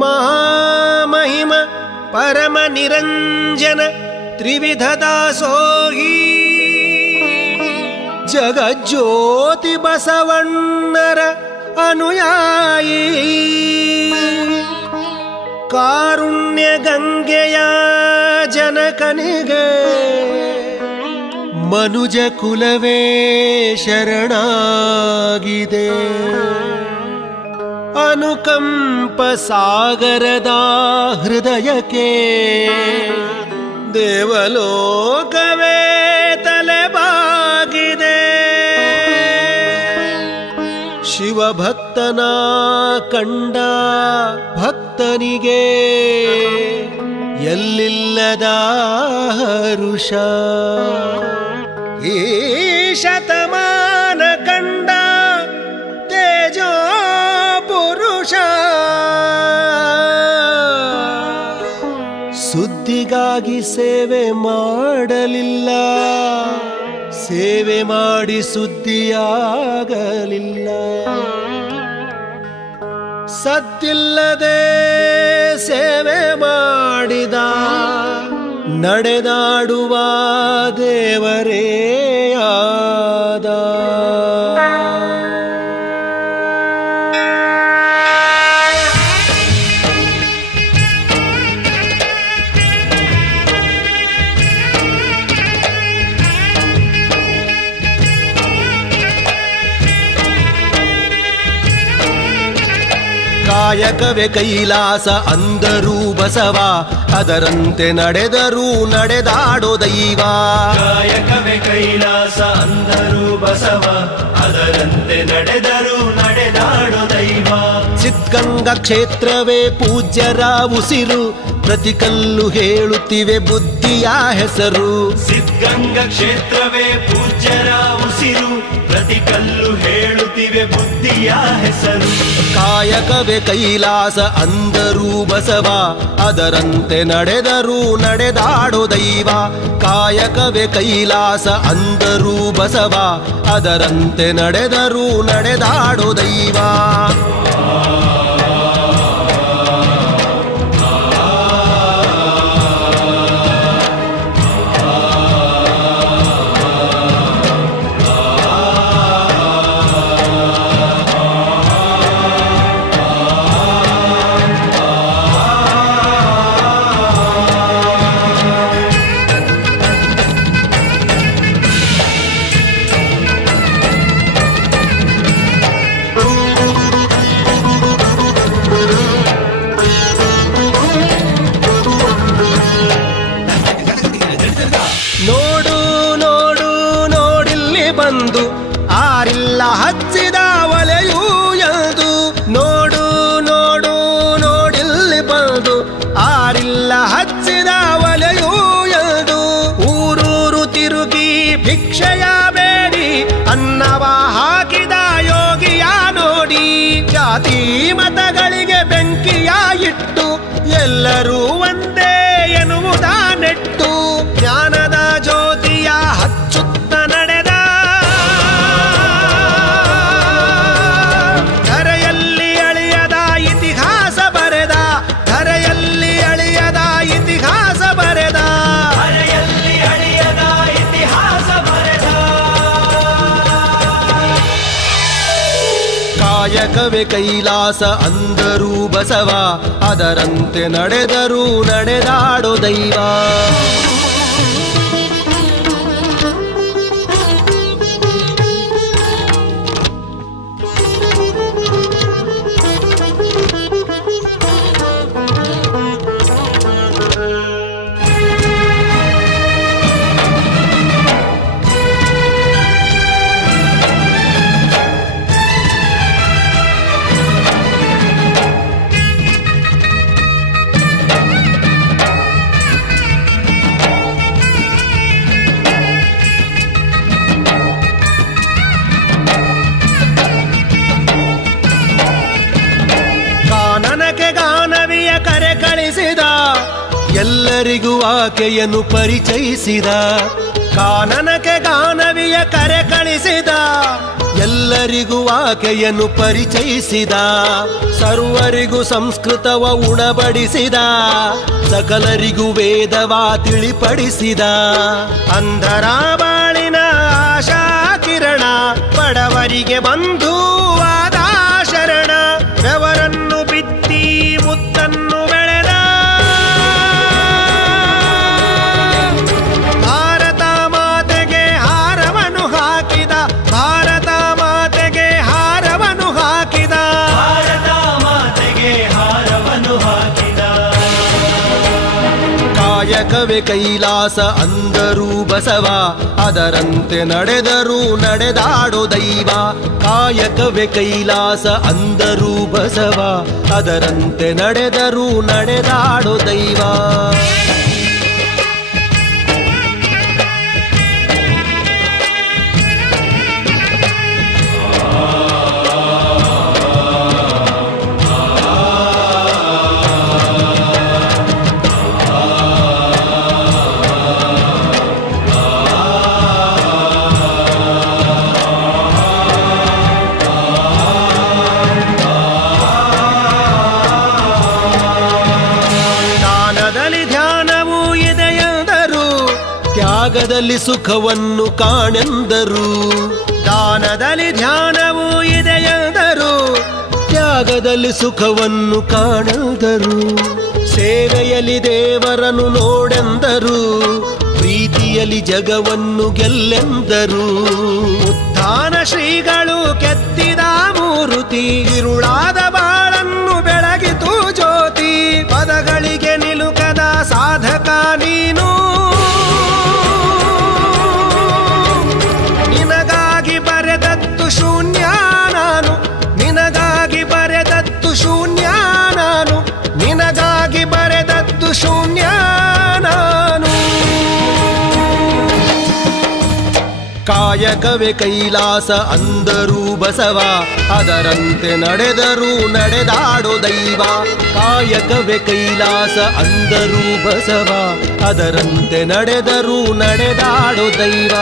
ಮಹಾಮಹಿಮ ಪರಮ ನಿರಂಜನ ತ್ರಿವಿಧ ದಾಸೋಹಿ ಜಗಜ್ಯೋತಿ ಬಸವಣ್ಣರ ಅನುಯಾಯಿ ಕಾರುಣ್ಯ ಗಂಗೆಯ ಜನಕನಿಗೆ ಮನುಜ ಕುಲವೇ ಶರಣಾಗಿದೆ. ಅನುಕಂಪ ಸಾಗರದ ಹೃದಯಕ್ಕೆ ದೇವಲೋಕವೇ ತಲೆಬಾಗಿದೆ. ಶಿವಭಕ್ತನ ಕಂಡ ಭಕ್ತನಿಗೆ ಎಲ್ಲಿಲ್ಲದ ಹರುಷ. ಈ ಶತಮಾನ ಕಂಡ ತೇಜೋ ಪುರುಷ ಸುದ್ದಿಗಾಗಿ ಸೇವೆ ಮಾಡಲಿಲ್ಲ, ಸೇವೆ ಮಾಡಿ ಸುದ್ದಿಯಾಗಲಿಲ್ಲ. ಸದ್ದಿಲ್ಲದೆ ಸೇವೆ ಮಾಡಿದ ನಡೆದಾಡುವ ದೇವರೇ ಆದ. ಕಾಯಕವೇ ಕೈಲಾಸ ಅಂದರೂ ಬಸವ, ಅದರಂತೆ ನಡೆದರೂ ನಡೆದಾಡೋ ದೈವ. ಕಾಯಕವೇ ಕೈಲಾಸ ಅಂದರೂ ಬಸವ, ಅದರಂತೆ ನಡೆದರೂ ನಡೆದಾಡೋ ದೈವ. ಸಿದ್ಧಗಂಗಾ ಕ್ಷೇತ್ರವೇ ಪೂಜ್ಯರ ಉಸಿರು, ಪ್ರತಿ ಕಲ್ಲು ಹೇಳುತ್ತಿವೆ ಬುದ್ಧಿಯ ಹೆಸರು. ಸಿದ್ಧಗಂಗಾ ಕ್ಷೇತ್ರವೇ ಪೂಜ್ಯರ ಉಸಿರು, ಪ್ರತಿ ಕಲ್ಲು ಹೇಳುತ್ತಿವೆ ಬುದ್ಧಿಯ ಹೆಸರು. ಕಾಯಕವೇ ಕೈಲಾಸ ಅಂದರೂ ಬಸವ, ಅದರಂತೆ ನಡೆದರೂ ನಡೆದಾಡೋ ದೈವ. ಕಾಯಕವೇ ಕೈಲಾಸ ಅಂದರೂ ಬಸವ, ಅದರಂತೆ ನಡೆದರೂ ನಡೆದಾಡೋ ದೈವ. ನೋಡು ನೋಡು ನೋಡಿಲ್ಲಿ ಬಂದು ಆರಿಲ್ಲ ಹಚ್ಚಿದ ಒಲೆಯೂ ಎಂದು. ನೋಡು ನೋಡು ನೋಡಿಲ್ಲಿ ಬಂದು ಆರಿಲ್ಲ ಹಚ್ಚಿದ ಒಲೆಯೂ ಎಂದು. ಊರೂರು ತಿರುಗಿ ಭಿಕ್ಷೆಯ ಬೇಡಿ ಅನ್ನವ ಹಾಕಿದ ಯೋಗಿಯ ನೋಡಿ. ಜಾತಿ ಮತಗಳಿಗೆ ಬೆಂಕಿಯ ಇಟ್ಟು ಎಲ್ಲರೂ ಒಂದೇ ಎನ್ನುವುದ ನೆಟ್ಟು ಜ್ಞಾನದ ಜ್ಯೋತಿಯ ಹಚ್ಚುತ್ತ ನಡೆದ. ಧರೆಯಲ್ಲಿ ಅಳಿಯದ ಇತಿಹಾಸ ಬರೆದ, ಧರೆಯಲ್ಲಿ ಅಳಿಯದ ಇತಿಹಾಸ ಬರೆದ, ಧರೆಯಲ್ಲಿ ಅಳಿಯದ ಇತಿಹಾಸ ಬರೆದ. ಕಾಯಕವೇ ಕೈಲಾಸ ಅಂದರೂ ಬಸವ, ಅದರಂತೆ ನಡೆದರೂ ನಡೆದಾಡೋ ದೈವ. ಗಾನನಕ್ಕೆ ಗಾನವಿಯ ಕರೆ ಕಳಿಸಿದ, ಎಲ್ಲರಿಗೂ ಆಕೆಯನ್ನು ಪರಿಚಯಿಸಿದ. ಕಾನನಕ್ಕೆ ಗಾನವಿಯ ಕರೆ ಕಳಿಸಿದ, ಎಲ್ಲರಿಗೂ ಆಕೆಯನ್ನು ಪರಿಚಯಿಸಿದ, ಸರ್ವರಿಗೂ ಸಂಸ್ಕೃತವ ಉಣಬಡಿಸಿದ, ಸಕಲರಿಗೂ ವೇದವ ತಿಳಿಪಡಿಸಿದ. ಅಂಧರ ಬಾಳಿನ ಆಶಾ ಕಿರಣ, ಬಡವರಿಗೆ ಬಂಧುವಾದ ಶರಣ, ಬೆವರನ್ನು ಬಿತ್ತಿ ಮುತ್ತನ್ನು ಬೆಳೆದ. ಭಾರತ ಮಾತೆಗೆ ಹಾರವನ್ನು ಹಾಕಿದ, ಭಾರತ ಮಾತೆಗೆ ಹಾರವನ್ನು ಹಾಕಿದ, ಭಾರತ ಮಾತೆಗೆ ಹಾರವನ್ನು ಹಾಕಿದ. ಕಾಯಕವೇ ಕೈಲಾಸ ಅಂದರು ಬಸವ, ಅದರಂತೆ ನಡೆದರು ನಡೆದಾಡೋ ದೈವ. ಕಾಯಕವೇ ಕೈಲಾಸ ಅಂದರು ಬಸವ, ಅದರಂತೆ ನಡೆದರು ನಡೆದಾಡೋ ದೈವ. ತ್ಯಾಗದಲ್ಲಿ ಸುಖವನ್ನು ಕಾಣೆಂದರು, ದಾನದಲ್ಲಿ ಧ್ಯಾನವೂ ಇದೆಯೆಂದರು, ತ್ಯಾಗದಲ್ಲಿ ಸುಖವನ್ನು ಕಾಣೆಂದರು. ಸೇವೆಯಲ್ಲಿ ದೇವರನ್ನು ನೋಡೆಂದರು, ಪ್ರೀತಿಯಲ್ಲಿ ಜಗವನ್ನು ಗೆಲ್ಲೆಂದರು. ಉತ್ಥಾನ ಶ್ರೀಗಳು ಕೆತ್ತಿದ ಮೂರುತಿ, ಇರುಳಾದ ಬಾಳನ್ನು ಬೆಳಗಿತು ಜ್ಯೋತಿ. ಪದಗಳಿಗೆ ನಿಲುಕದ ಸಾಧಕ ನೀನು, ನಿನಗಾಗಿ ಬರೆದದ್ದು ಶೂನ್ಯ ನಾನು, ನಿನಗಾಗಿ ಬರೆದದ್ದು ಶೂನ್ಯ ನಾನು, ನಿನಗಾಗಿ ಬರೆದದ್ದು ಶೂನ್ಯ ನಾನು. ಕಾಯಕವೇ ಕೈಲಾಸ ಅಂದರು ಬಸವ, ಅದರಂತೆ ನಡೆದರು ನಡೆದಾಡೋ ದೈವ. ಕಾಯಕವೇ ಕೈಲಾಸ ಅಂದರು ಬಸವ, ಅದರಂತೆ ನಡೆದರು ನಡೆದಾಡೋ ದೈವ.